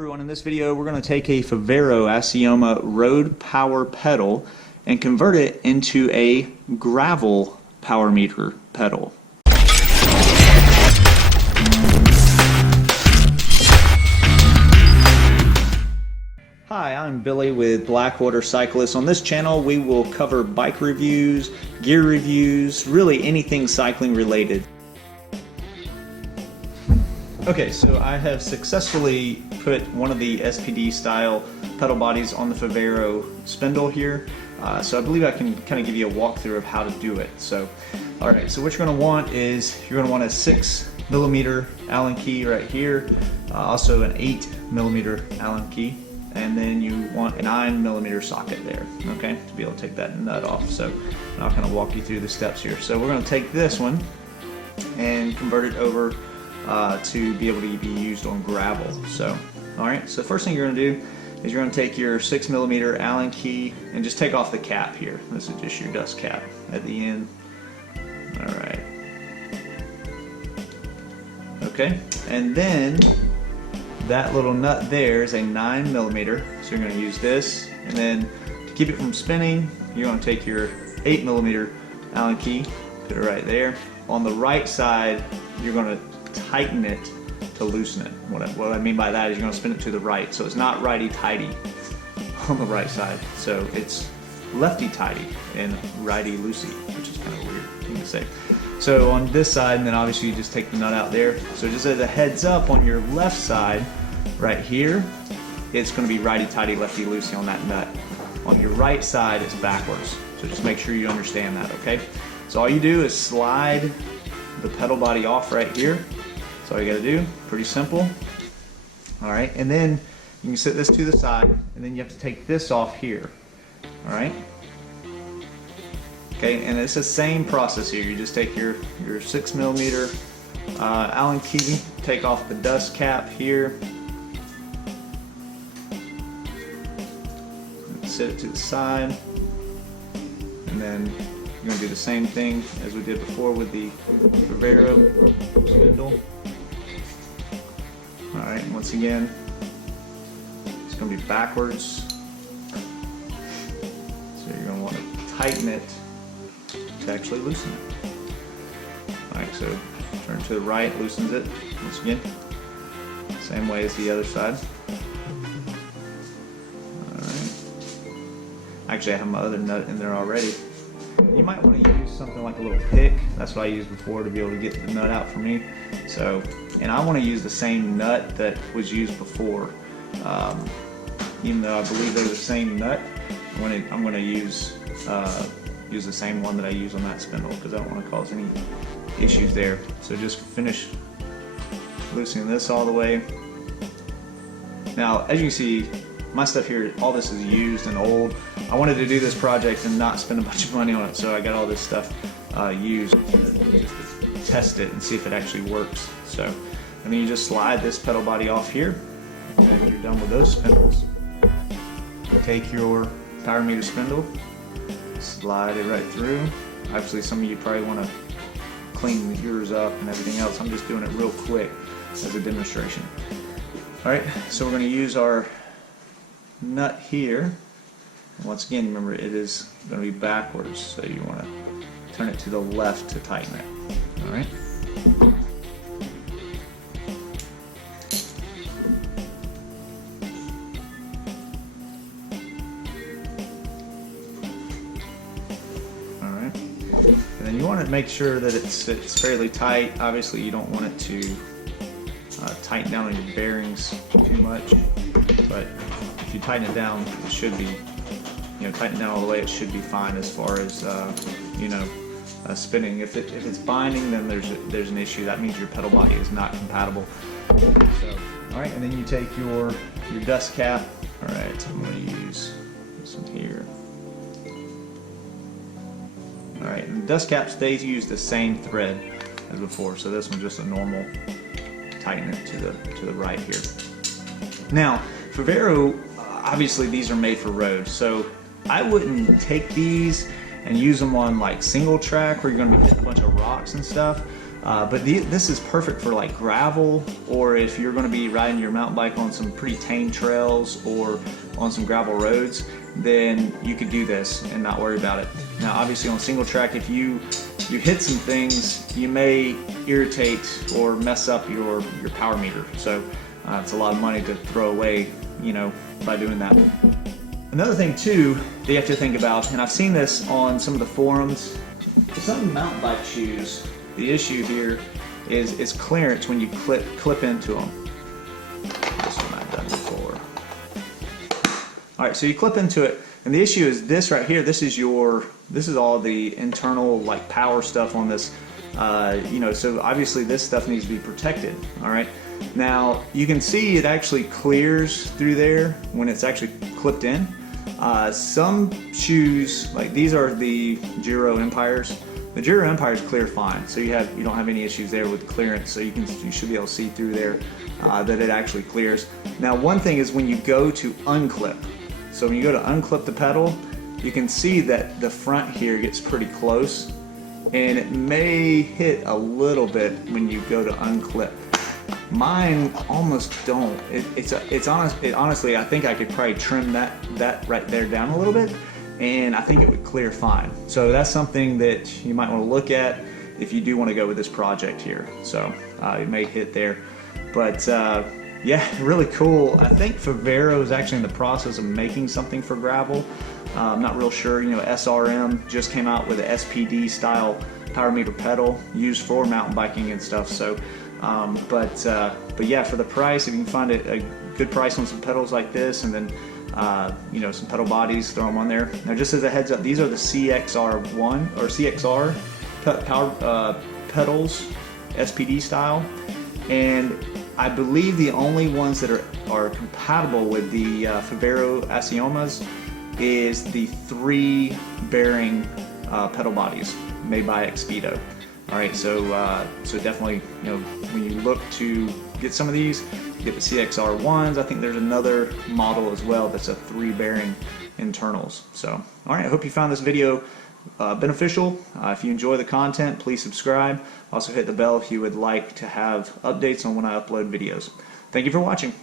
everyone, in this video we're going to take a Favero Assioma road power pedal and convert it into a gravel power meter pedal. Hi, I'm Billy with Blackwater Cyclists. On this channel we will cover bike reviews, gear reviews, really anything cycling related. Okay, so I have successfully put one of the SPD style pedal bodies on the Favero spindle here. So I believe I can kind of give you a walkthrough of how to do it. So, alright, so what you're going to want is you're going to want a 6mm Allen key right here, also an 8mm Allen key, and then you want a 9mm socket there, okay, to be able to take that nut off. So I'll kind of walk you through the steps here. So we're going to take this one and convert it over to be able to be used on gravel. So, alright, so the first thing you're going to do is you're going to take your 6mm Allen key and just take off the cap here. This is just your dust cap at the end. Alright. Okay, and then that little nut there is a 9mm, so you're going to use this, and then to keep it from spinning, you're going to take your 8mm Allen key, put it right there. On the right side, you're going to tighten it to loosen it. What I mean by that is you're going to spin it to the right, so it's not righty-tighty on the right side. So it's lefty-tighty and righty-loosey, which is kind of a weird thing to say. So on this side, and then obviously you just take the nut out there. So just as a heads up, on your left side, right here, it's going to be righty-tighty, lefty-loosey on that nut. On your right side, it's backwards. So just make sure you understand that, okay? So all you do is slide the pedal body off right here. That's all you gotta do, pretty simple. Alright, and then you can set this to the side, and then you have to take this off here. Alright? Okay, and it's the same process here. You just take your 6mm Allen key, take off the dust cap here, set it to the side, and then you're going to do the same thing as we did before with the Favero spindle. Alright, once again, it's going to be backwards. So you're going to want to tighten it to actually loosen it. Alright, so turn to the right, loosens it. Once again, same way as the other side. Alright. Actually, I have my other nut in there already. You might want to use something like a little pick. That's what I used before to be able to get the nut out for me. So, and I want to use the same nut that was used before. Even though I believe they're the same nut, I'm going to use the same one that I use on that spindle because I don't want to cause any issues there. So just finish loosening this all the way. Now, as you can see, my stuff here, all this is used and old. I wanted to do this project and not spend a bunch of money on it, so I got all this stuff used just to test it and see if it actually works. So, and then you just slide this pedal body off here, and you're done with those spindles. Take your power meter spindle, slide it right through. Obviously, some of you probably want to clean yours up and everything else. I'm just doing it real quick as a demonstration. All right, so we're going to use our nut here. And once again, remember it is going to be backwards, so you want to turn it to the left to tighten it. Alright? Alright. And then you want to make sure that it's fairly tight. Obviously you don't want it to tighten down on your bearings too much, but if you tighten it down, it should be, tighten it down all the way, it should be fine as far as, spinning. If it's binding, then there's an issue. That means your pedal body is not compatible. So, alright, and then you take your dust cap. Alright, I'm going to use this one here. Alright, and the dust cap stays, use the same thread as before, so this one's just a normal, tighten it to the right here. Now, Favero, obviously these are made for road, so I wouldn't take these and use them on like single track where you're going to be hitting a bunch of rocks and stuff. But this is perfect for like gravel, or if you're going to be riding your mountain bike on some pretty tame trails or on some gravel roads, then you could do this and not worry about it. Now obviously on single track, if you hit some things, you may irritate or mess up your power meter. So it's a lot of money to throw away, you know, by doing that. Another thing too that you have to think about, and I've seen this on some of the forums, some mountain bike shoes, the issue here is clearance when you clip into them. This one I've done before. All right, so you clip into it, and the issue is this right here. This is all the internal like power stuff on this. You know, so obviously this stuff needs to be protected. All right. Now you can see it actually clears through there when it's actually clipped in. Some shoes, like these are the Giro Empires. The Giro Empires clear fine, so you don't have any issues there with clearance. So you should be able to see through there that it actually clears. Now one thing is when you go to unclip. So when you go to unclip the pedal, you can see that the front here gets pretty close, and it may hit a little bit when you go to unclip. Mine almost don't. Honestly, I think I could probably trim that right there down a little bit, and I think it would clear fine. So that's something that you might want to look at if you do want to go with this project here. So it may hit there, but yeah, really cool. I think Favero is actually in the process of making something for gravel. I'm not real sure. You know, SRM just came out with an SPD style power meter pedal used for mountain biking and stuff. So, but yeah, for the price, if you can find a good price on some pedals like this, and then you know, some pedal bodies, throw them on there. Now, just as a heads up, these are the CXR1 or CXR power pedals, SPD style, and I believe the only ones that are compatible with the Favero Assiomas is the 3 bearing pedal bodies made by Xpedo. All right, so definitely, you know, when you look to get some of these, you get the CXR1s. I think there's another model as well that's a 3 bearing internals. So, all right, I hope you found this video beneficial. If you enjoy the content, please subscribe. Also hit the bell if you would like to have updates on when I upload videos. Thank you for watching.